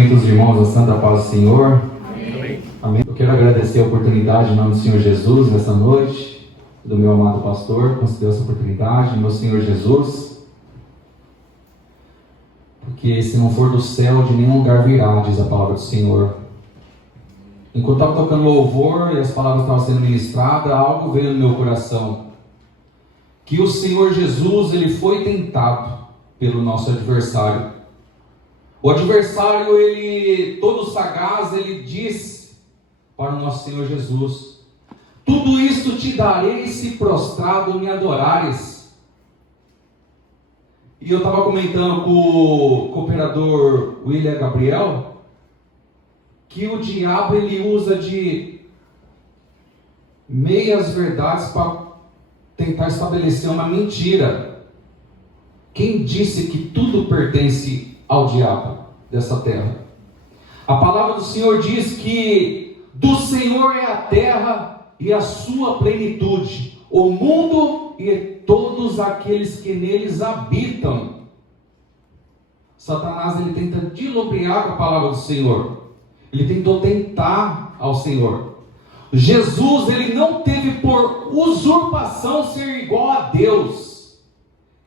Cumprimento os irmãos a santa paz do Senhor. Amém. Amém. Eu quero agradecer a oportunidade em nome do Senhor Jesus nessa noite, do meu amado pastor, concedeu essa oportunidade, meu Senhor Jesus, porque se não for do céu, de nenhum lugar virá, diz a palavra do Senhor. Enquanto estava tocando louvor e as palavras estavam sendo ministradas, algo veio no meu coração, que o Senhor Jesus, ele foi tentado pelo nosso adversário. O adversário, ele, todo sagaz, ele diz para o nosso Senhor Jesus: tudo isto te darei se prostrado me adorares. E eu estava comentando com o cooperador William Gabriel, que o diabo ele usa de meias verdades para tentar estabelecer uma mentira. Quem disse que tudo pertence ao diabo dessa terra? A palavra do Senhor diz que do Senhor é a terra e a sua plenitude, o mundo e todos aqueles que neles habitam. Satanás ele tenta dilubriar com a palavra do Senhor. Ele tentou tentar ao Senhor. Jesus ele não teve por usurpação ser igual a Deus.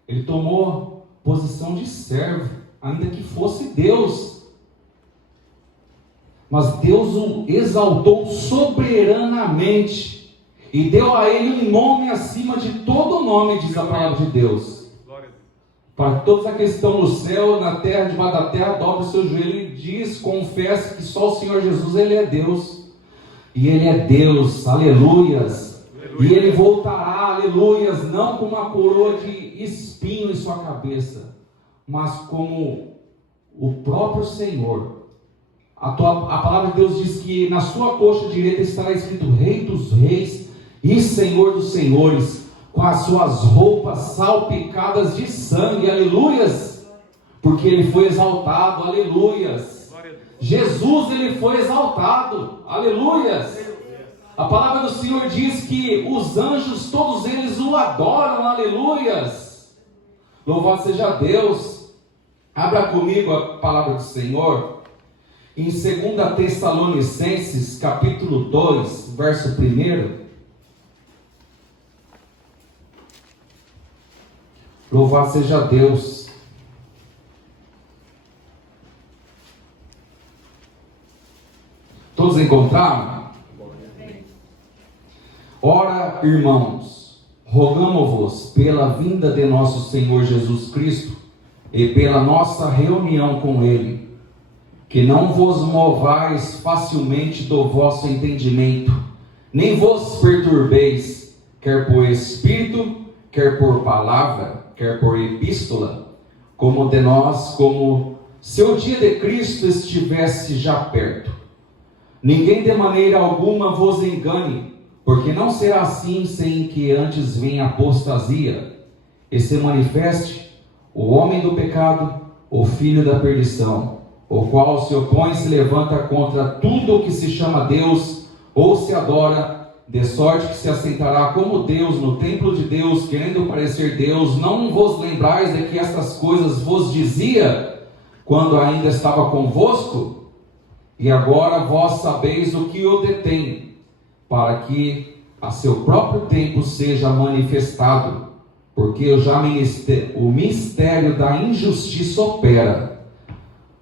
Ele tomou posição de servo, ainda que fosse Deus. Mas Deus o exaltou soberanamente e deu a ele um nome acima de todo nome, diz a palavra de Deus. Para que todos aqueles que estão no céu, na terra, debaixo da terra, dobre o seu joelho e diz, confessa que só o Senhor Jesus, ele é Deus. E ele é Deus, aleluias. Aleluia. E ele voltará, aleluias, não com uma coroa de espinho em sua cabeça, mas como o próprio Senhor. A palavra de Deus diz que na sua coxa direita estará escrito Rei dos Reis e Senhor dos Senhores, com as suas roupas salpicadas de sangue, aleluias, porque ele foi exaltado, aleluias. Jesus ele foi exaltado, aleluias. A palavra do Senhor diz que os anjos, todos eles o adoram, aleluias. Louvado seja Deus. Abra comigo a palavra do Senhor em 2 Tessalonicenses capítulo 2, verso 1. Louvado seja Deus. Todos encontraram? Ora, irmãos, rogamo-vos pela vinda de nosso Senhor Jesus Cristo e pela nossa reunião com Ele, que não vos movais facilmente do vosso entendimento, nem vos perturbeis, quer por espírito, quer por palavra, quer por epístola, como de nós, como se o dia de Cristo estivesse já perto. Ninguém de maneira alguma vos engane, porque não será assim sem que antes venha a apostasia, e se manifeste o homem do pecado, o filho da perdição, o qual se opõe e se levanta contra tudo o que se chama Deus, ou se adora, de sorte que se assentará como Deus no templo de Deus, querendo parecer Deus. Não vos lembrais de que estas coisas vos dizia, quando ainda estava convosco? E agora vós sabeis o que o detém, para que a seu próprio tempo seja manifestado, porque já o mistério da injustiça opera.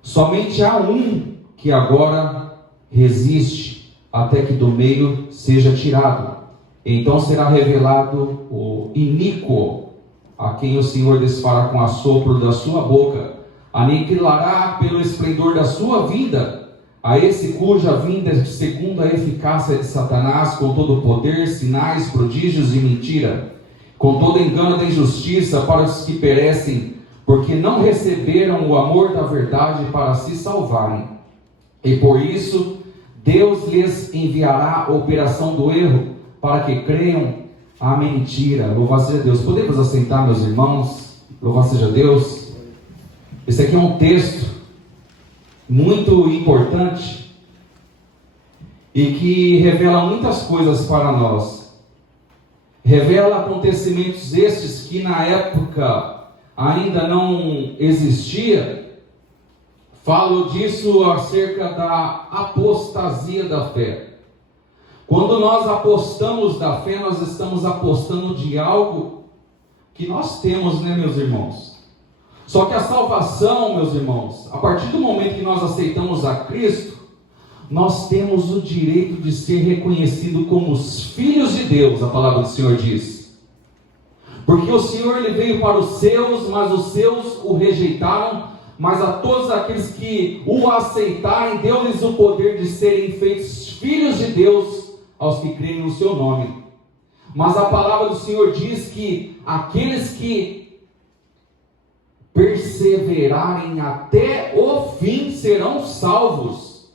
Somente há um que agora resiste, até que do meio seja tirado. Então será revelado o iníquo, a quem o Senhor desfará com assopro da sua boca, aniquilará pelo esplendor da sua vinda, a esse cuja vinda é segundo a eficácia de Satanás, com todo o poder, sinais, prodígios e mentira, com todo engano da injustiça para os que perecem, porque não receberam o amor da verdade para se salvarem. E por isso Deus lhes enviará a operação do erro, para que creiam a mentira. Louvado seja Deus. Podemos assentar, meus irmãos? Louvado seja Deus. Esse aqui é um texto muito importante e que revela muitas coisas para nós. Revela acontecimentos estes que na época ainda não existia, Falo disso acerca da apostasia da fé. Quando nós apostamos da fé, nós estamos apostando de algo que nós temos, né, meus irmãos? Só que a salvação, meus irmãos, a partir do momento que nós aceitamos a Cristo, nós temos o direito de ser reconhecido como os filhos de Deus, a palavra do Senhor diz. Porque o Senhor ele veio para os seus, mas os seus o rejeitaram, mas a todos aqueles que o aceitarem, deu-lhes o poder de serem feitos filhos de Deus, aos que creem no seu nome. Mas a palavra do Senhor diz que aqueles que perseverarem até o fim serão salvos.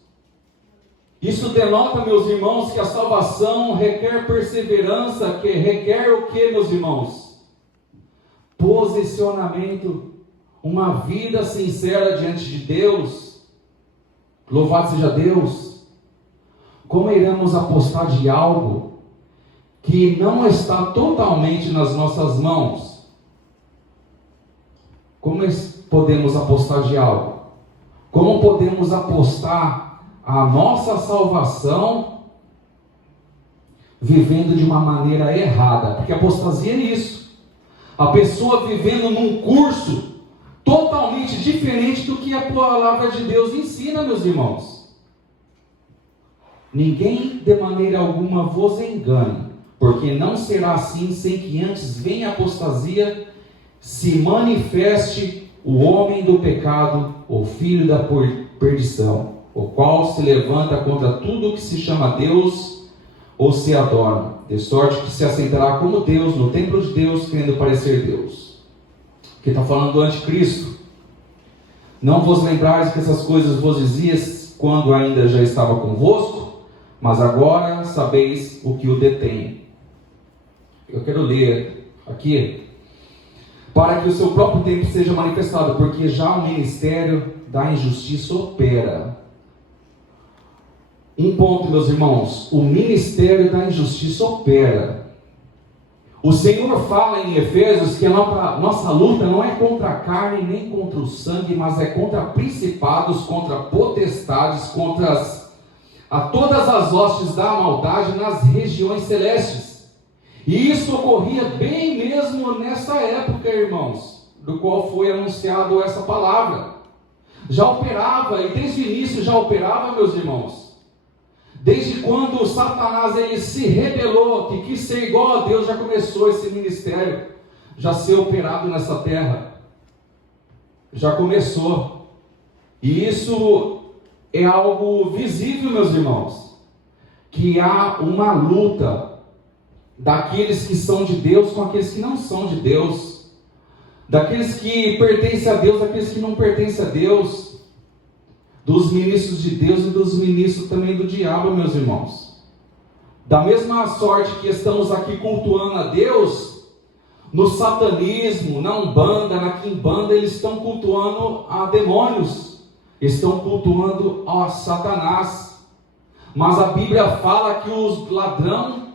Isso denota, meus irmãos, que a salvação requer perseverança, que requer o que, meus irmãos? Posicionamento, uma vida sincera diante de Deus. Louvado seja Deus. Como iremos apostar de algo que não está totalmente nas nossas mãos? Como podemos apostar de algo? Como podemos apostar a nossa salvação vivendo de uma maneira errada? Porque apostasia é isso. A pessoa vivendo num curso totalmente diferente do que a palavra de Deus ensina, meus irmãos. Ninguém de maneira alguma vos engane, porque não será assim sem que antes venha a apostasia, se manifeste o homem do pecado, o filho da perdição, o qual se levanta contra tudo que se chama Deus ou se adora, de sorte que se assentará como Deus no templo de Deus, querendo parecer Deus. Aqui está falando do anticristo. Não vos lembrais que essas coisas vos dizias quando ainda já estava convosco, mas agora sabeis o que o detém. Eu quero ler aqui, para que o seu próprio tempo seja manifestado, porque já o ministério da injustiça opera. Um ponto, meus irmãos, o ministério da injustiça opera. O Senhor fala em Efésios que a nossa luta não é contra a carne nem contra o sangue, mas é contra principados, contra potestades, contra todas as hostes da maldade nas regiões celestes. E isso ocorria bem mesmo nessa época, irmãos, do qual foi anunciado essa palavra. Já operava, e desde o início já operava, meus irmãos. Desde quando Satanás ele se rebelou, que quis ser igual a Deus, já começou esse ministério, já ser operado nessa terra. Já começou. E isso é algo visível, meus irmãos, que há uma luta daqueles que são de Deus com aqueles que não são de Deus, daqueles que pertencem a Deus, daqueles que não pertencem a Deus, dos ministros de Deus e dos ministros também do diabo, meus irmãos. Da mesma sorte que estamos aqui cultuando a Deus, no satanismo, na Umbanda, na Quimbanda, eles estão cultuando a demônios, estão cultuando a Satanás. Mas a Bíblia fala que o ladrão,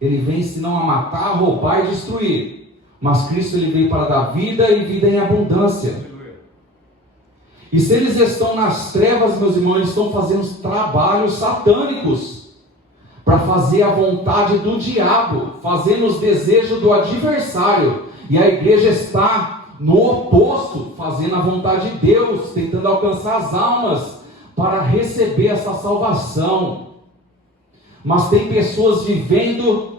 ele vem senão a matar, roubar e destruir. Mas Cristo ele veio para dar vida e vida em abundância. E se eles estão nas trevas, meus irmãos, eles estão fazendo trabalhos satânicos para fazer a vontade do diabo, fazendo os desejos do adversário. E a igreja está no oposto, fazendo a vontade de Deus, tentando alcançar as almas para receber essa salvação. Mas tem pessoas vivendo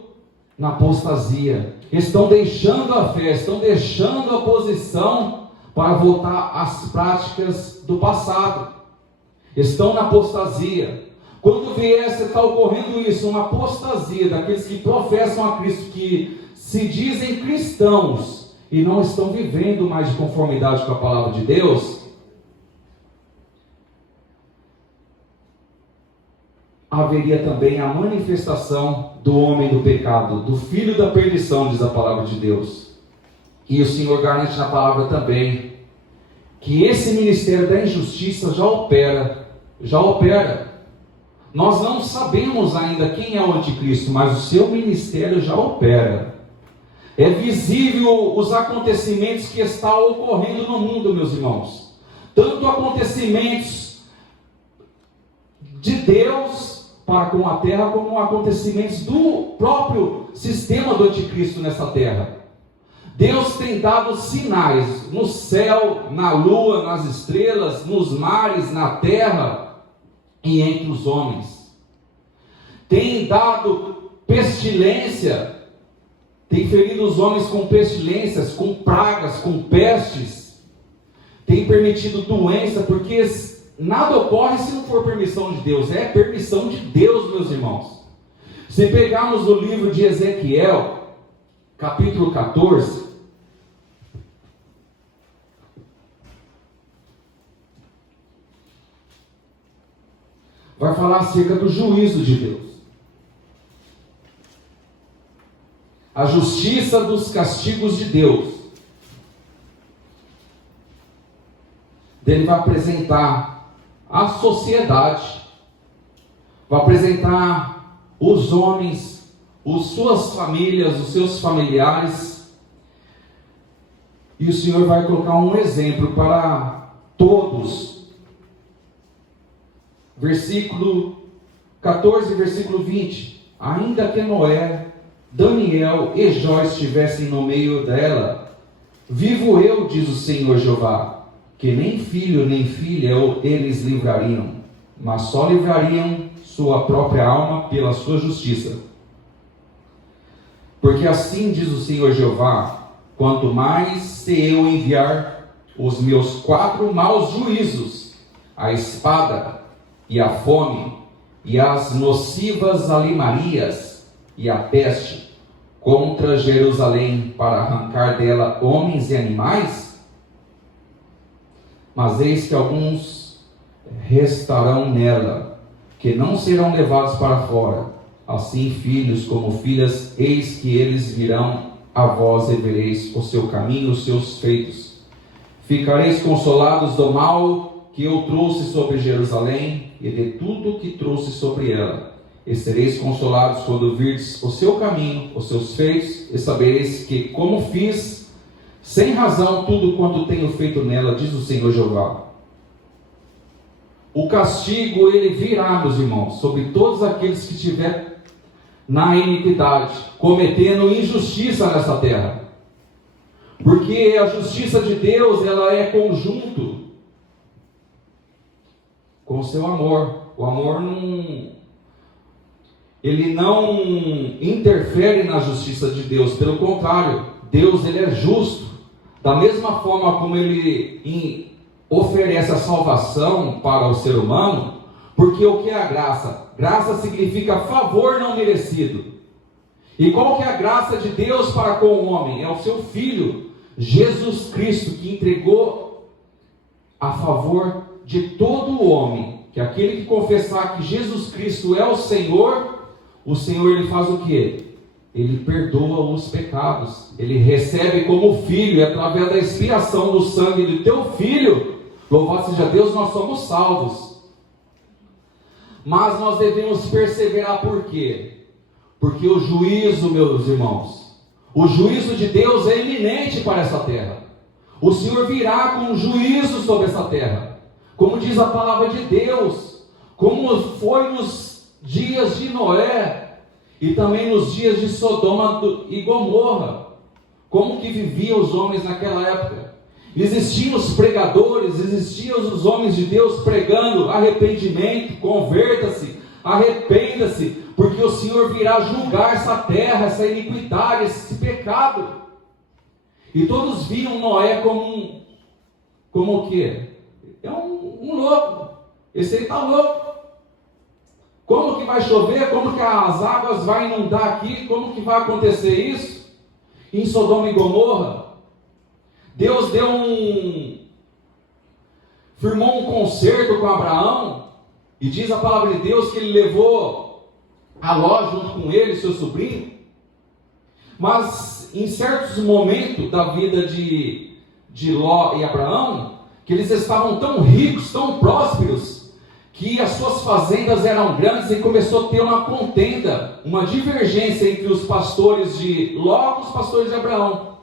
na apostasia, estão deixando a fé, estão deixando a posição para voltar às práticas do passado, estão na apostasia. Quando vier, está ocorrendo isso, uma apostasia daqueles que professam a Cristo, que se dizem cristãos e não estão vivendo mais de conformidade com a palavra de Deus, haveria também a manifestação do homem do pecado, do filho da perdição, diz a palavra de Deus. E o Senhor garante na palavra também que esse ministério da injustiça já opera. Nós não sabemos ainda quem é o anticristo, mas o seu ministério já opera. É visível os acontecimentos que estão ocorrendo no mundo, meus irmãos. tanto acontecimentos de Deus para com a terra, como acontecimentos do próprio sistema do anticristo nessa terra. Deus tem dado sinais no céu, na lua, nas estrelas, nos mares, na terra e entre os homens. Tem dado pestilência, tem ferido os homens com pestilências, com pragas, com pestes. Tem permitido doença, porque nada ocorre se não for permissão de Deus. É permissão de Deus, meus irmãos. Se pegarmos o livro de Ezequiel, capítulo 14, vai falar acerca do juízo de Deus. A justiça dos castigos de Deus. Ele vai apresentar a sociedade, vai apresentar os homens, as suas famílias, os seus familiares, e o Senhor vai colocar um exemplo para todos. Versículo 14, versículo 20. Ainda que Noé, Daniel e Jó estivessem no meio dela, vivo eu, diz o Senhor Jeová, que nem filho nem filha eles livrariam, mas só livrariam sua própria alma pela sua justiça. Porque assim diz o Senhor Jeová, quanto mais se eu enviar os meus 4 maus juízos, a espada e a fome, e as nocivas alimarias, e a peste, contra Jerusalém, para arrancar dela homens e animais? Mas eis que alguns restarão nela, que não serão levados para fora. Assim, filhos como filhas, eis que eles virão a vós e vereis o seu caminho, os seus feitos. Ficareis consolados do mal que eu trouxe sobre Jerusalém e de tudo que trouxe sobre ela. E sereis consolados quando virdes o seu caminho, os seus feitos, e sabereis que, como fiz, sem razão, tudo quanto tenho feito nela, diz o Senhor Jeová. O castigo, ele virá, meus irmãos, sobre todos aqueles que estiverem na iniquidade, cometendo injustiça nessa terra. Porque a justiça de Deus, ela é conjunto com o seu amor. O amor ele não interfere na justiça de Deus. Pelo contrário, Deus, ele é justo. Da mesma forma como ele oferece a salvação para o ser humano, porque o que é a graça? Graça significa favor não merecido. E qual que é a graça de Deus para com o homem? É o seu Filho, Jesus Cristo, que entregou a favor de todo o homem, que aquele que confessar que Jesus Cristo é o Senhor ele faz o quê? Ele perdoa os pecados, ele recebe como filho, e através da expiação do sangue do teu filho, louvado seja Deus, nós somos salvos. Mas nós devemos perseverar, por quê? Porque o juízo, meus irmãos, o juízo de Deus é iminente para essa terra. O Senhor virá com juízo sobre essa terra, como diz a palavra de Deus, como foi nos dias de Noé, e também nos dias de Sodoma e Gomorra, como que viviam os homens naquela época. Existiam os pregadores, existiam os homens de Deus pregando arrependimento, converta-se, arrependa-se, porque o Senhor virá julgar essa terra, essa iniquidade, esse pecado. E todos viam Noé como o quê? É um louco, esse aí está louco. Como que vai chover? Como que as águas vão inundar aqui? Como que vai acontecer isso? Em Sodoma e Gomorra, Deus firmou um concerto com Abraão, e diz a palavra de Deus que ele levou a Ló junto com ele, seu sobrinho. Mas em certos momentos da vida de Ló e Abraão, que eles estavam tão ricos, tão prósperos, que as suas fazendas eram grandes, e começou a ter uma contenda, uma divergência entre os pastores de Ló e os pastores de Abraão.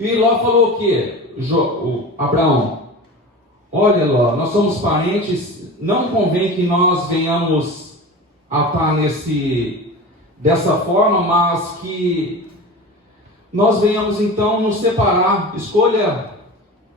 E Ló falou o quê? Abraão, olha Ló, nós somos parentes, não convém que nós venhamos a estar dessa forma, mas que nós venhamos então nos separar. Escolha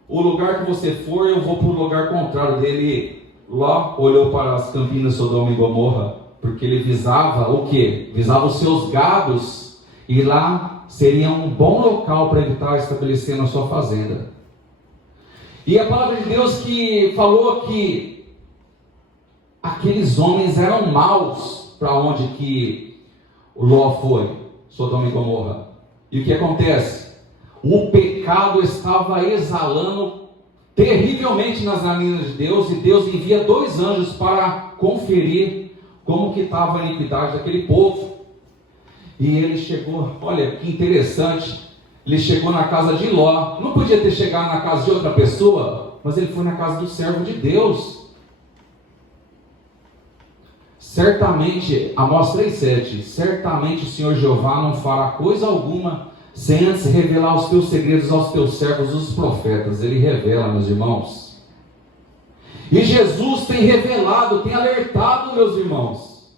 o lugar que você for, eu vou para o lugar contrário dele. Ló olhou para as campinas de Sodoma e Gomorra, porque ele visava o quê? Visava os seus gados, e lá seria um bom local para ele estar estabelecendo a sua fazenda. E a palavra de Deus que falou que aqueles homens eram maus para onde que Ló foi, Sodoma e Gomorra. E o que acontece? O pecado estava exalando terrivelmente nas narinas de Deus, e Deus envia 2 anjos para conferir como que estava a iniquidade daquele povo. E ele chegou, olha que interessante, ele chegou na casa de Ló. Não podia ter chegado na casa de outra pessoa, mas ele foi na casa do servo de Deus. Certamente, Amós 3,7, certamente o Senhor Jeová não fará coisa alguma sem antes revelar os teus segredos aos teus servos, os profetas. Ele revela, meus irmãos. E Jesus tem revelado, tem alertado, meus irmãos.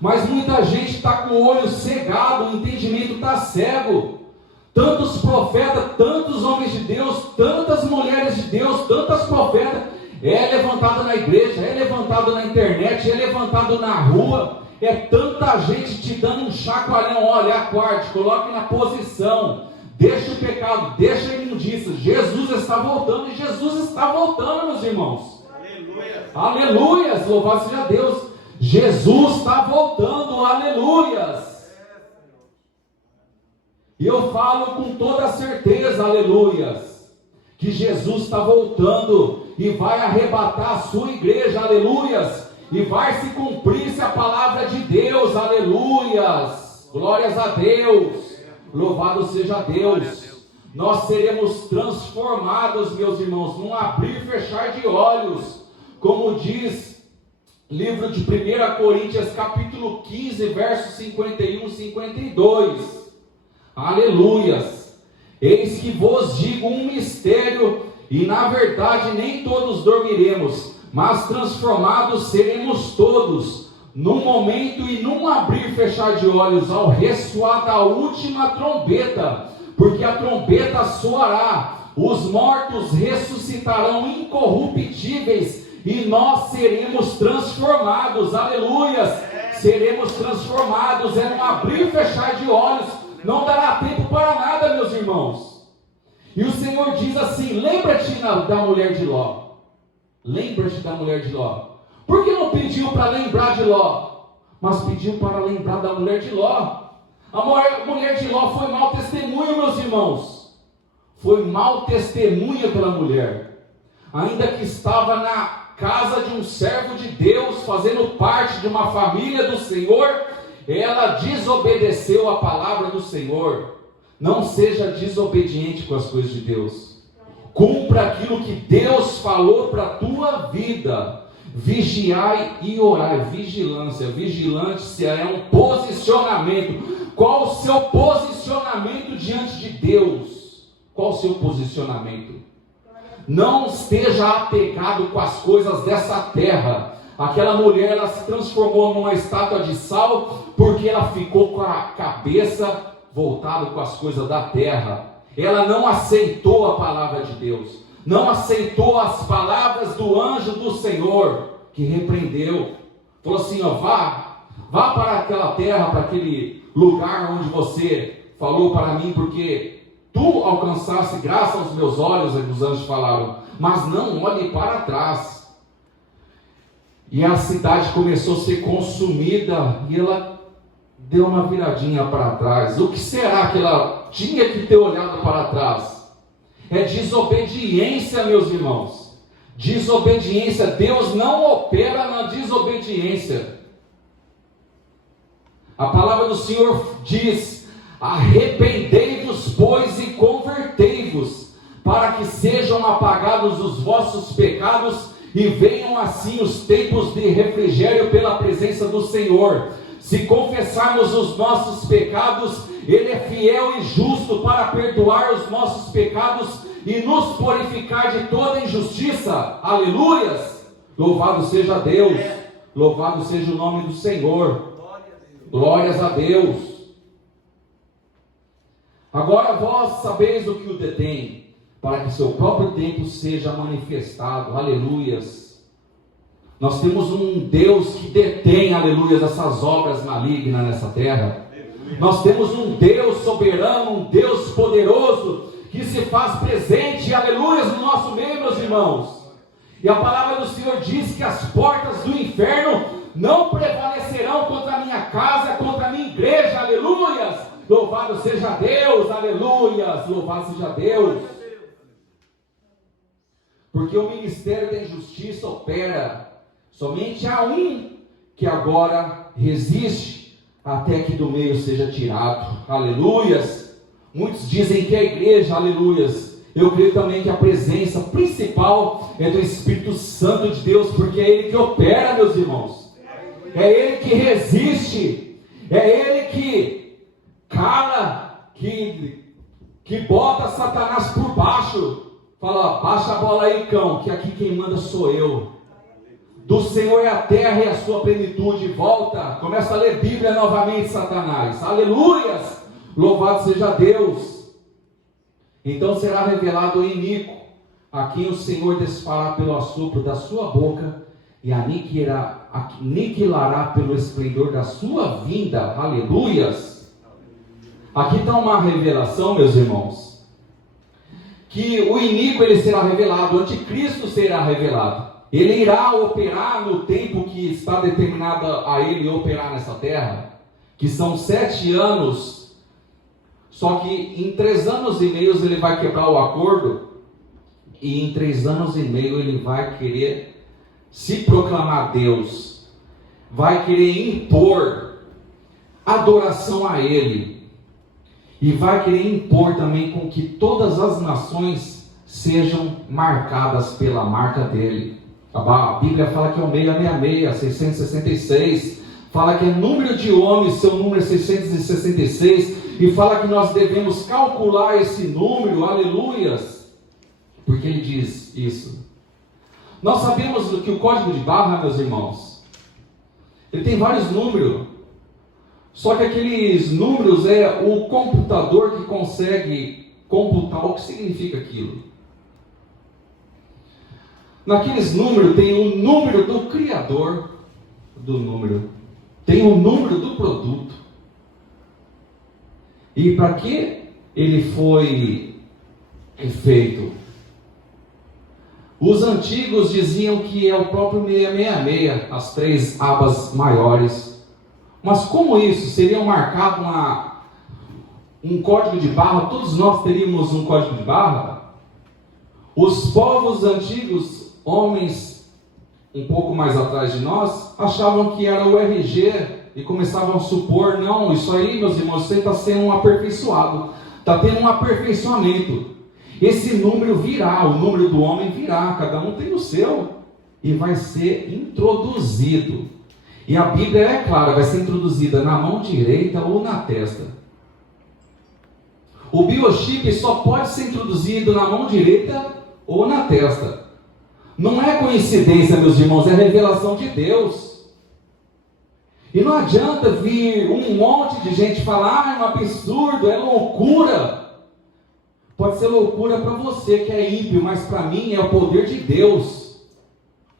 Mas muita gente está com o olho cegado, o entendimento está cego. Tantos profetas, tantos homens de Deus, tantas mulheres de Deus, tantas profetas, é levantado na igreja, é levantado na internet, é levantado na rua, é tanta gente te dando um chacoalhão, olha, acorde, coloque na posição, deixa o pecado, deixa a imundícia, Jesus está voltando, e Jesus está voltando, meus irmãos. Aleluia. Aleluias, louvado seja Deus. Jesus está voltando, aleluias. E eu falo com toda certeza, aleluias, que Jesus está voltando e vai arrebatar a sua igreja, aleluias, e vai se cumprir-se a palavra de Deus, aleluias, glórias a Deus, louvado seja Deus. Nós seremos transformados, meus irmãos, num abrir e fechar de olhos, como diz livro de 1 Coríntios, capítulo 15, versos 51 e 52. Aleluias. Eis que vos digo um mistério, e na verdade nem todos dormiremos, mas transformados seremos todos, num momento e num abrir e fechar de olhos, ao ressoar da última trombeta, porque a trombeta soará, os mortos ressuscitarão incorruptíveis, e nós seremos transformados, aleluias, seremos transformados, é um abrir e fechar de olhos, não dará tempo para nada, meus irmãos. E o Senhor diz assim, lembra-te da mulher de Ló, lembra-te da mulher de Ló. Por que não pediu para lembrar de Ló, mas pediu para lembrar da mulher de Ló? A mulher de Ló foi mau testemunho, meus irmãos, foi mau testemunha pela mulher, ainda que estava na casa de um servo de Deus, fazendo parte de uma família do Senhor, ela desobedeceu a palavra do Senhor. Não seja desobediente com as coisas de Deus, cumpra aquilo que Deus falou para a tua vida. Vigiai e orai, vigilância, vigilância é um posicionamento. Qual o seu posicionamento diante de Deus? Qual o seu posicionamento? Não esteja apegado com as coisas dessa terra. Aquela mulher, ela se transformou numa estátua de sal, porque ela ficou com a cabeça voltada com as coisas da terra. Ela não aceitou a palavra de Deus, não aceitou as palavras do anjo do Senhor, que repreendeu. Falou assim, ó, vá para aquela terra, para aquele lugar onde você falou para mim, porque tu alcançaste graça aos meus olhos, os anjos falaram, mas não olhe para trás. E a cidade começou a ser consumida, e ela deu uma viradinha para trás. O que será que ela tinha que ter olhado para trás? É desobediência, meus irmãos. Desobediência. Deus não opera na desobediência. A palavra do Senhor diz, arrependei-vos, pois, e convertei-vos, para que sejam apagados os vossos pecados, e venham assim os tempos de refrigério pela presença do Senhor. Se confessarmos os nossos pecados, Ele é fiel e justo para perdoar os nossos pecados e nos purificar de toda injustiça. Aleluias! Louvado seja Deus, louvado seja o nome do Senhor. Glórias a Deus. Agora vós sabeis o que o detém, para que seu próprio tempo seja manifestado. Aleluias. Nós temos um Deus que detém, aleluias, essas obras malignas nessa terra. Nós temos um Deus soberano, um Deus poderoso, que se faz presente, aleluias, no nosso meio, meus irmãos. E a palavra do Senhor diz que as portas do inferno não prevalecerão contra a minha casa, contra a minha igreja, aleluias. Louvado seja Deus, aleluias, louvado seja Deus. Porque o ministério da injustiça opera, somente há um que agora resiste, até que do meio seja tirado, aleluias. Muitos dizem que é a igreja, aleluias. Eu creio também que a presença principal é do Espírito Santo de Deus, porque é Ele que opera, meus irmãos. É Ele que resiste, é Ele que cala, que bota Satanás por baixo. Fala, baixa a bola aí, cão, que aqui quem manda sou eu. Do Senhor é a terra e a sua plenitude. Volta, começa a ler Bíblia novamente, Satanás. Aleluias, louvado seja Deus. Então será revelado o iníquo, a quem o Senhor desfará pelo assopro da sua boca e aniquilará pelo esplendor da sua vinda. Aleluias. Aqui está uma revelação, meus irmãos, que o iníquo ele será revelado, o anticristo será revelado. Ele irá operar no tempo que está determinado a ele operar nessa terra, que são 7 anos. Só que em 3 anos e meio ele vai quebrar o acordo, e em 3 anos e meio ele vai querer se proclamar Deus, vai querer impor adoração a Ele, e vai querer impor também com que todas as nações sejam marcadas pela marca dele. A Bíblia fala que é o 666, 666, fala que é número de homens, seu número é 666, e fala que nós devemos calcular esse número, aleluias, porque ele diz isso. Nós sabemos que o código de barra, meus irmãos, ele tem vários números, só que aqueles números é o computador que consegue computar o que significa aquilo. Naqueles números tem o número do criador do número, tem o número do produto. E para que ele foi feito? Os antigos diziam que é o próprio 666, as 3 abas maiores. Mas como isso seria marcado um código de barra? Todos nós teríamos um código de barra? Os povos antigos, homens um pouco mais atrás de nós, achavam que era o RG e começavam a supor, não, isso aí, meus irmãos, você está sendo um aperfeiçoado, está tendo um aperfeiçoamento. Esse número virá, o número do homem virá, cada um tem o seu, e vai ser introduzido. E a Bíblia é clara, vai ser introduzida na mão direita ou na testa. O biochip só pode ser introduzido na mão direita ou na testa. Não é coincidência, meus irmãos, é revelação de Deus. E não adianta vir um monte de gente falar, é um absurdo, é loucura. Pode ser loucura para você que é ímpio, mas para mim é o poder de Deus.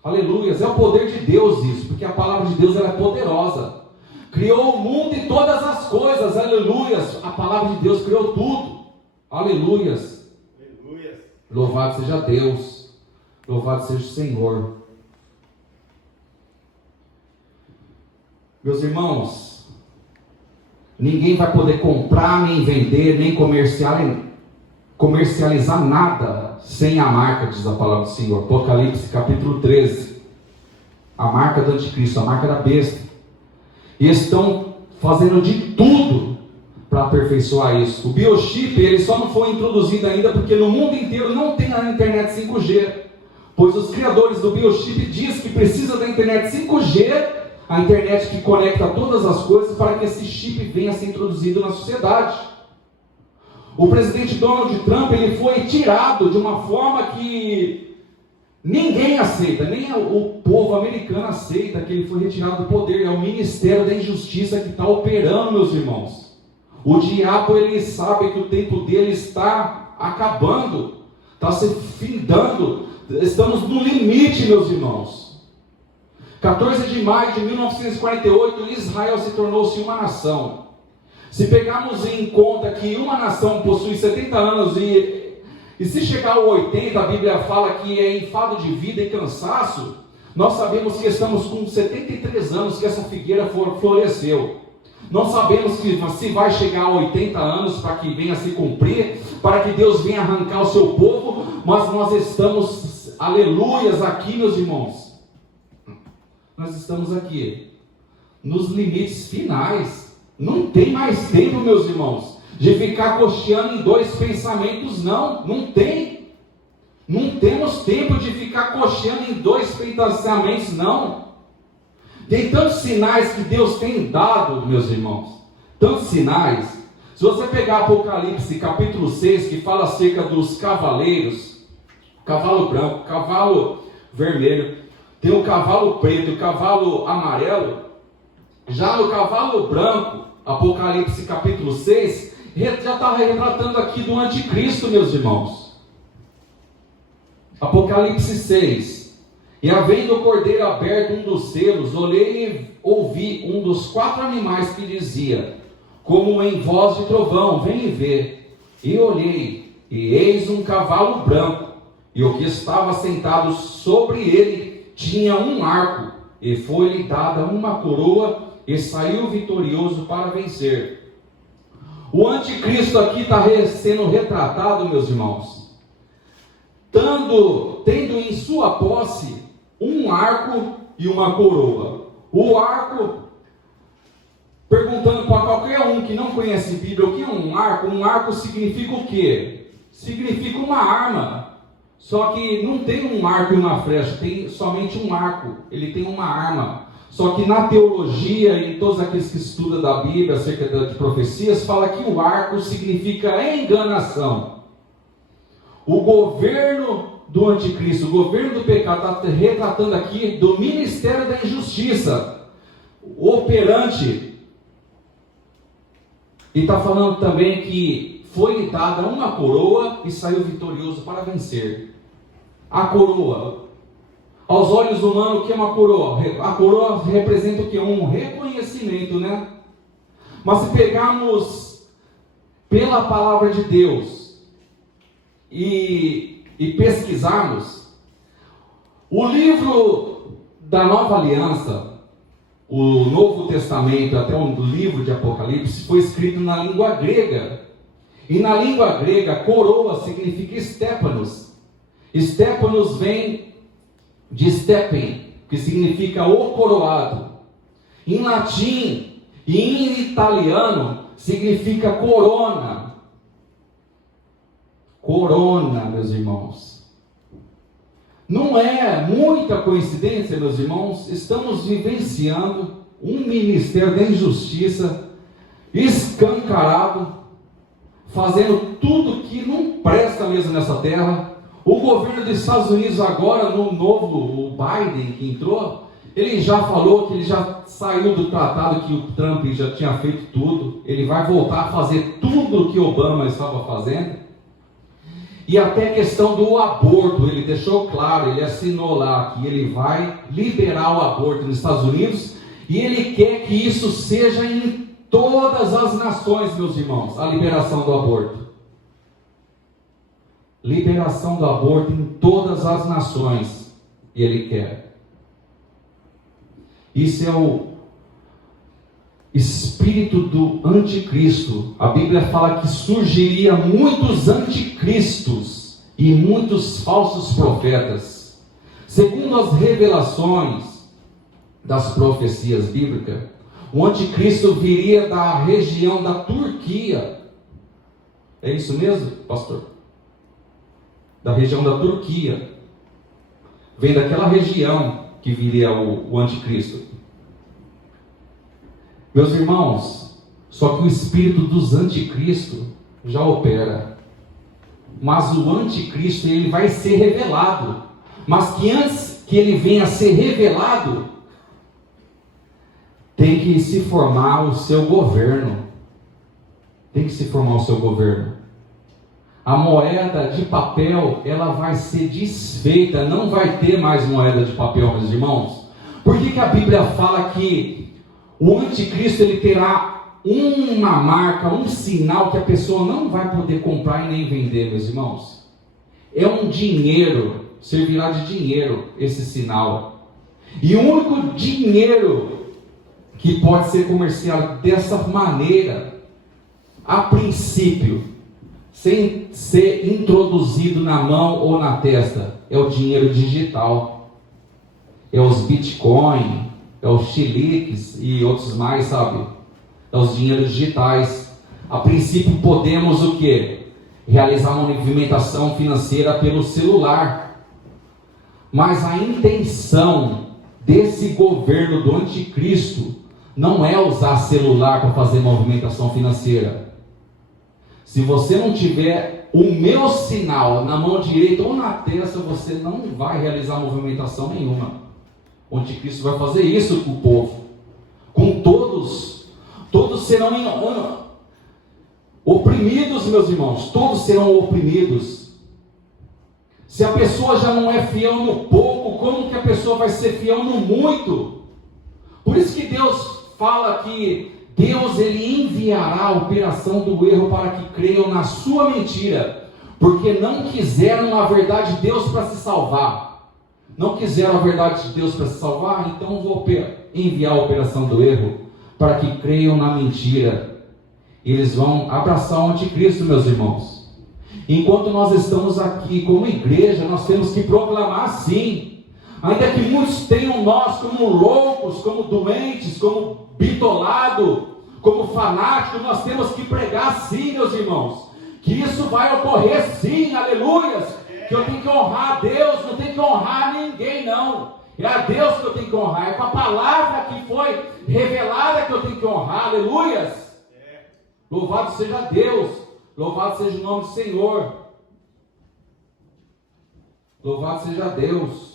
Aleluias, é o poder de Deus isso, porque a palavra de Deus ela é poderosa. Criou o mundo e todas as coisas, aleluias. A palavra de Deus criou tudo. Aleluias. Aleluias. Louvado seja Deus. Louvado seja o Senhor. Meus irmãos, ninguém vai poder comprar, nem vender, nem comercializar nada sem a marca, diz a palavra do Senhor. Apocalipse capítulo 13. A marca do anticristo, a marca da besta. E estão fazendo de tudo para aperfeiçoar isso. O biochip, ele só não foi introduzido ainda porque no mundo inteiro não tem a internet 5G. Pois os criadores do biochip dizem que precisa da internet 5G a internet que conecta todas as coisas para que esse chip venha a ser introduzido na sociedade. O presidente Donald Trump, ele foi tirado de uma forma que ninguém aceita, nem o povo americano aceita que ele foi retirado do poder. É o Ministério da Injustiça que está operando, meus irmãos. O diabo, ele sabe que o tempo dele está acabando, está se findando. Estamos no limite, meus irmãos. 14 de maio de 1948, Israel se tornou-se uma nação. Se pegarmos em conta que uma nação possui 70 anos e se chegar ao 80, a Bíblia fala que é enfado de vida e cansaço, nós sabemos que estamos com 73 anos que essa figueira floresceu. Não sabemos que se vai chegar a 80 anos para que venha se cumprir, para que Deus venha arrancar o seu povo, mas nós estamos, aleluias, aqui, meus irmãos. Nós estamos aqui, nos limites finais. Não tem mais tempo, meus irmãos, de ficar cocheando em dois pensamentos, não tem. Não temos tempo de ficar cocheando em dois pensamentos, não. Tem tantos sinais que Deus tem dado, meus irmãos, tantos sinais. Se você pegar Apocalipse capítulo 6, que fala acerca dos cavaleiros, cavalo branco, cavalo vermelho, tem o cavalo preto, o cavalo amarelo. Já no cavalo branco, Apocalipse capítulo 6, já está retratando aqui do anticristo, meus irmãos. Apocalipse 6. E havendo o cordeiro aberto um dos selos, olhei e ouvi um dos 4 animais que dizia, como em voz de trovão, vem e vê. E olhei, e eis um cavalo branco, e o que estava sentado sobre ele tinha um arco, e foi-lhe dada uma coroa, e saiu vitorioso para vencer. O anticristo aqui está sendo retratado, meus irmãos, tendo em sua posse um arco e uma coroa. O arco, perguntando para qualquer um que não conhece Bíblia, o que é um arco? Um arco significa o quê? Significa uma arma. Só que não tem um arco e uma flecha, tem somente um arco. Ele tem uma arma. Só que na teologia e todos aqueles que estudam da Bíblia acerca de profecias, fala que o arco significa enganação. O governo do anticristo, o governo do pecado, está retratando aqui do ministério da injustiça, operante. E está falando também que foi-lhe dada uma coroa e saiu vitorioso para vencer. A coroa. Aos olhos humanos, o que é uma coroa? A coroa representa o que? Um reconhecimento, né? Mas se pegarmos pela palavra de Deus e pesquisarmos, o livro da Nova Aliança, o Novo Testamento, até o livro de Apocalipse, foi escrito na língua grega. E na língua grega, coroa significa Stépanos. Stépanos vem de steppen, que significa o coroado. Em latim e em italiano significa corona. Corona, meus irmãos. Não é muita coincidência, meus irmãos, estamos vivenciando um ministério da injustiça escancarado, fazendo tudo que não presta mesmo nessa terra. O governo dos Estados Unidos agora, no novo, o Biden que entrou, ele já falou que ele já saiu do tratado, que o Trump já tinha feito tudo, ele vai voltar a fazer tudo o que Obama estava fazendo. E até a questão do aborto, ele deixou claro, ele assinou lá que ele vai liberar o aborto nos Estados Unidos, e ele quer que isso seja em todas as nações, meus irmãos, a liberação do aborto. Liberação do aborto em todas as nações, ele quer. Isso é o espírito do anticristo. A Bíblia fala que surgiria muitos anticristos e muitos falsos profetas. Segundo as revelações das profecias bíblicas, o anticristo viria da região da Turquia. É isso mesmo, pastor? Da região da Turquia. Vem daquela região que viria o anticristo. Meus irmãos, só que o espírito dos anticristo já opera. Mas o anticristo, ele vai ser revelado. Mas que antes que ele venha a ser revelado, tem que se formar o seu governo. Tem que se formar o seu governo. A moeda de papel, ela vai ser desfeita. Não vai ter mais moeda de papel, meus irmãos. Por que a Bíblia fala que o anticristo, ele terá uma marca, um sinal que a pessoa não vai poder comprar e nem vender, meus irmãos? É um dinheiro, servirá de dinheiro esse sinal. E o único dinheiro que pode ser comercial dessa maneira, a princípio, sem ser introduzido na mão ou na testa, é o dinheiro digital. É os Bitcoin, é os Xilix e outros mais, sabe? É os dinheiros digitais. A princípio podemos o quê? Realizar uma movimentação financeira pelo celular. Mas a intenção desse governo do anticristo não é usar celular para fazer movimentação financeira. Se você não tiver o meu sinal na mão direita ou na testa, você não vai realizar movimentação nenhuma. O anticristo vai fazer isso com o povo. Com todos. Todos serão oprimidos, meus irmãos. Todos serão oprimidos. Se a pessoa já não é fiel no pouco, como que a pessoa vai ser fiel no muito? Por isso que Deus fala que Deus, ele enviará a operação do erro para que creiam na sua mentira, porque não quiseram a verdade de Deus para se salvar. Não quiseram a verdade de Deus para se salvar, então vou enviar a operação do erro para que creiam na mentira. Eles vão abraçar o anticristo, meus irmãos. Enquanto nós estamos aqui como igreja, nós temos que proclamar sim. Ainda que muitos tenham nós como loucos, como doentes, como bitolado, como fanáticos, nós temos que pregar sim, meus irmãos. Que isso vai ocorrer sim, aleluias. Que eu tenho que honrar a Deus, não tenho que honrar ninguém não. É a Deus que eu tenho que honrar, é com a palavra que foi revelada que eu tenho que honrar, aleluias. Louvado seja Deus, louvado seja o nome do Senhor. Louvado seja Deus.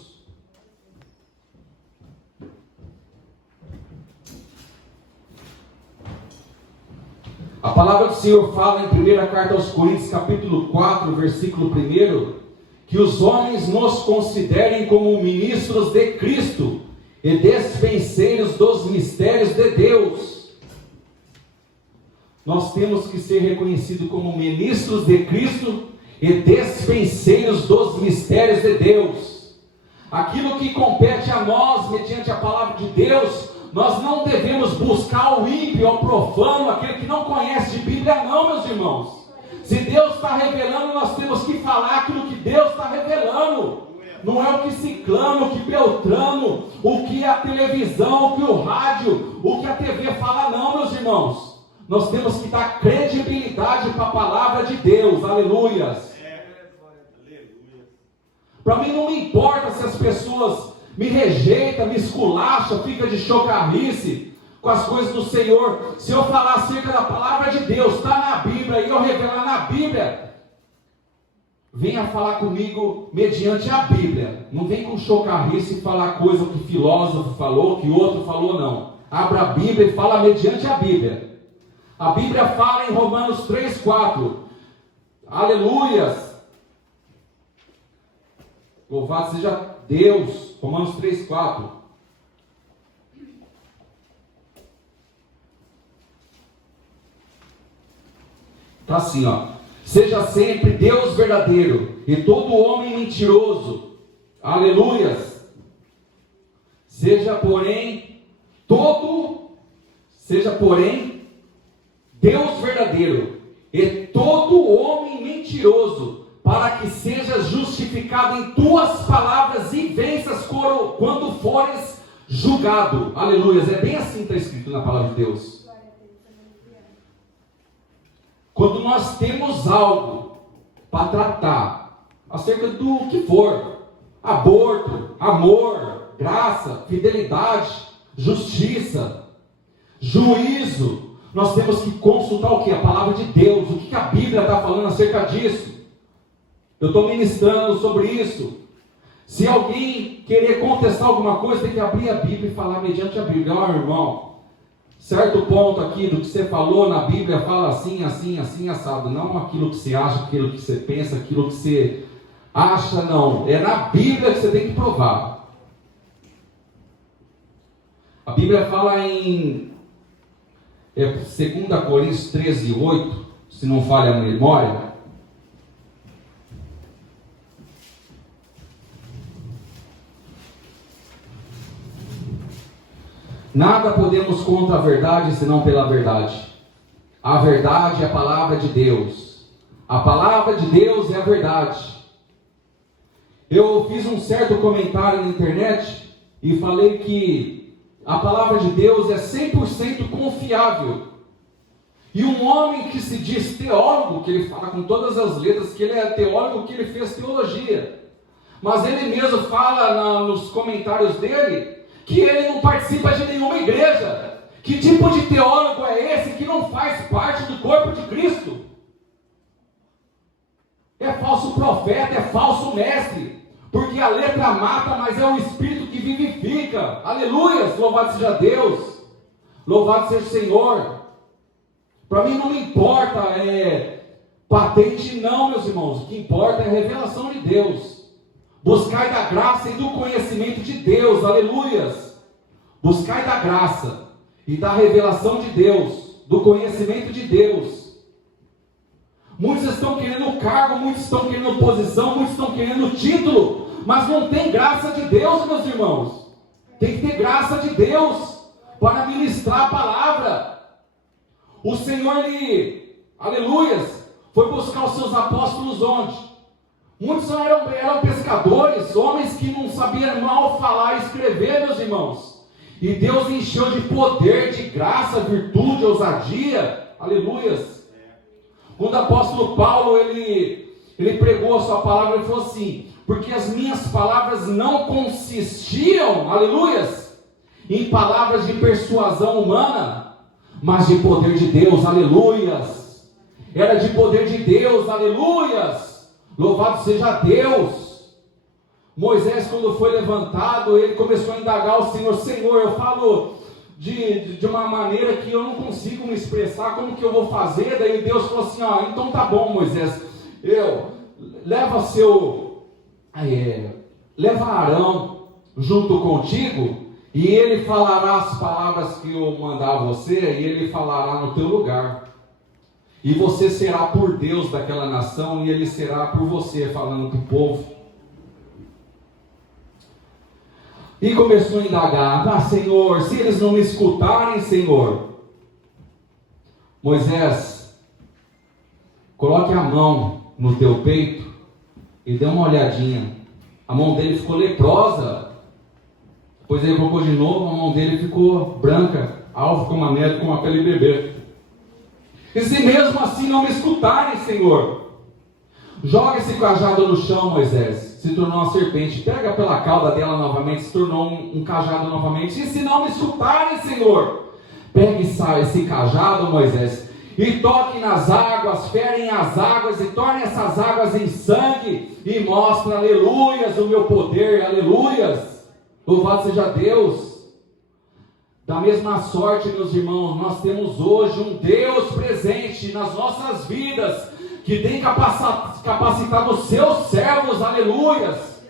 A palavra do Senhor fala em 1 carta aos Coríntios, capítulo 4, versículo 1, que os homens nos considerem como ministros de Cristo e despenseiros dos mistérios de Deus. Nós temos que ser reconhecidos como ministros de Cristo e despenseiros dos mistérios de Deus. Aquilo que compete a nós, mediante a palavra de Deus, nós não devemos buscar o ímpio, o profano, aquele que não conhece de Bíblia, não, meus irmãos. Se Deus está revelando, nós temos que falar aquilo que Deus está revelando. Não é o que ciclano, o que beltrano, o que a televisão, o que o rádio, o que a TV fala, não, meus irmãos. Nós temos que dar credibilidade para a palavra de Deus, aleluias. Para mim não me importa se as pessoas me rejeitam, me esculacham, ficam de chocarrice com as coisas do Senhor. Se eu falar acerca da palavra de Deus, está na Bíblia, e eu revelar na Bíblia, venha falar comigo mediante a Bíblia. Não vem com chocarrice e falar coisa que filósofo falou, que outro falou, não. Abra a Bíblia e fala mediante a Bíblia. A Bíblia fala em Romanos 3:4. Aleluias. Louvado seja Deus. Romanos 3:4. Está assim, ó. Seja sempre Deus verdadeiro e todo homem mentiroso. Aleluias. Seja porém Deus verdadeiro e todo homem mentiroso, para que sejas justificado em tuas palavras e venças quando fores julgado. Aleluias. É bem assim que está escrito na palavra de Deus. Quando nós temos algo para tratar acerca do que for, aborto, amor, graça, fidelidade, justiça, juízo. Nós temos que consultar o que? A palavra de Deus. O que a Bíblia está falando acerca disso? Eu estou ministrando sobre isso. Se alguém querer contestar alguma coisa, tem que abrir a Bíblia e falar mediante a Bíblia. Ó, irmão, certo ponto aqui do que você falou na Bíblia, fala assim, assim, assim, assado. Não aquilo que você acha, aquilo que você pensa, aquilo que você acha, não. É na Bíblia que você tem que provar. A Bíblia fala em 2 Coríntios 13, 8, se não falha a memória. Nada podemos contra a verdade, senão pela verdade. A verdade é a palavra de Deus. A palavra de Deus é a verdade. Eu fiz um certo comentário na internet e falei que a palavra de Deus é 100% confiável. E um homem que se diz teólogo, que ele fala com todas as letras que ele é teólogo, que ele fez teologia. Mas ele mesmo fala nos comentários dele que ele não participa de nenhuma igreja. Que tipo de teólogo é esse que não faz parte do corpo de Cristo? É falso profeta, é falso mestre. Porque a letra mata, mas é o Espírito que vivifica. Aleluia, louvado seja Deus. Louvado seja o Senhor. Para mim não importa patente não, meus irmãos. O que importa é a revelação de Deus. Buscai da graça e do conhecimento de Deus, aleluias. Buscai da graça e da revelação de Deus, do conhecimento de Deus. Muitos estão querendo cargo, muitos estão querendo posição, muitos estão querendo título, mas não tem graça de Deus, meus irmãos. Tem que ter graça de Deus para ministrar a palavra. O Senhor, aleluias, foi buscar os seus apóstolos onde? Muitos eram pescadores, homens que não sabiam mal falar e escrever, meus irmãos. E Deus encheu de poder, de graça, virtude, ousadia. Aleluias. Quando o apóstolo Paulo, ele pregou a sua palavra, ele falou assim: porque as minhas palavras não consistiam, aleluias, em palavras de persuasão humana, mas de poder de Deus, aleluias. Era de poder de Deus, aleluias. Louvado seja Deus. Moisés, quando foi levantado, ele começou a indagar o Senhor: Senhor, eu falo de uma maneira que eu não consigo me expressar, como que eu vou fazer? Daí Deus falou assim: então tá bom, Moisés, leva Arão junto contigo, e ele falará as palavras que eu mandar a você, e ele falará no teu lugar. E você será por Deus daquela nação, e ele será por você, falando com o povo. E começou a indagar: Senhor, se eles não me escutarem, Senhor. Moisés, coloque a mão no teu peito e dê uma olhadinha. A mão dele ficou leprosa. Depois ele colocou de novo, a mão dele ficou branca, alvo como a neve, como a pele de bebê. E se mesmo assim não me escutarem, Senhor, joga esse cajado no chão, Moisés. Se tornou uma serpente, pega pela cauda dela novamente, se tornou um cajado novamente. E se não me escutarem, Senhor, pegue esse cajado, Moisés, e toque nas águas, ferem as águas e torne essas águas em sangue, e mostra, aleluias, o meu poder, aleluias. Louvado seja Deus. Da mesma sorte, meus irmãos, nós temos hoje um Deus presente nas nossas vidas, que tem capacitado os seus servos, aleluias,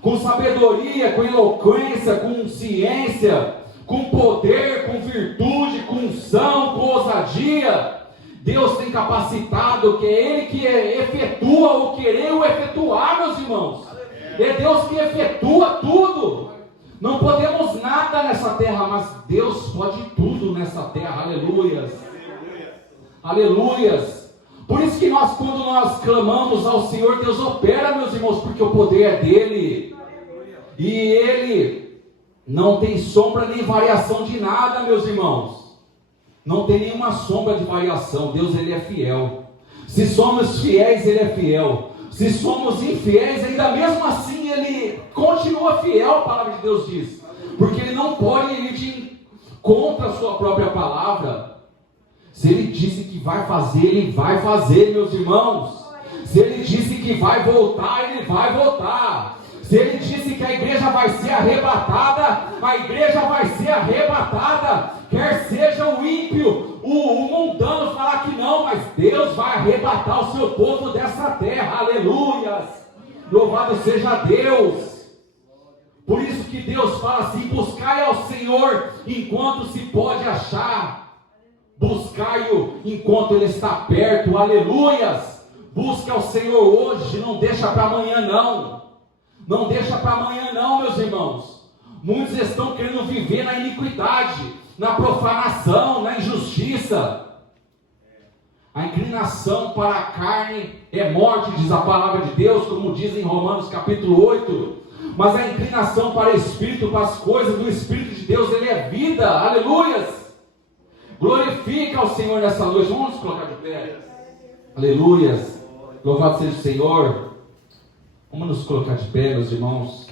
com sabedoria, com eloquência, com ciência, com poder, com virtude, com unção, com ousadia. Deus tem capacitado, que é Ele que efetua o querer o efetuar, meus irmãos. É Deus que efetua tudo. Não podemos nada nessa terra, mas Deus pode tudo nessa terra, aleluias. Aleluias. Por isso que quando nós clamamos ao Senhor, Deus opera, meus irmãos, porque o poder é dele. E Ele não tem sombra nem variação de nada, meus irmãos. Não tem nenhuma sombra de variação. Deus, Ele é fiel. Se somos fiéis, Ele é fiel. Se somos infiéis, ainda mesmo assim Ele continua fiel, a palavra de Deus diz. Porque Ele não pode ir de contra a sua própria palavra. Se Ele disse que vai fazer, Ele vai fazer, meus irmãos. Se Ele disse que vai voltar, Ele vai voltar. Se Ele disse que a igreja vai ser arrebatada, a igreja vai ser arrebatada. Quer seja o ímpio, o mundano falar que não, mas Deus vai arrebatar o seu povo dessa terra. Aleluias! Louvado seja Deus. Por isso que Deus fala assim: buscai ao Senhor enquanto se pode achar. Buscai-o enquanto Ele está perto. Aleluias! Busca ao Senhor hoje, não deixa para amanhã não. Não deixa para amanhã não, meus irmãos. Muitos estão querendo viver na iniquidade, na profanação, na injustiça. A inclinação para a carne é morte, diz a palavra de Deus, como diz em Romanos capítulo 8. Mas a inclinação para o Espírito, para as coisas do Espírito de Deus, ele é vida. Aleluias! Glorifica ao Senhor nessa noite. Vamos nos colocar de pé. Aleluias! Louvado seja o Senhor. Vamos nos colocar de pé, meus irmãos.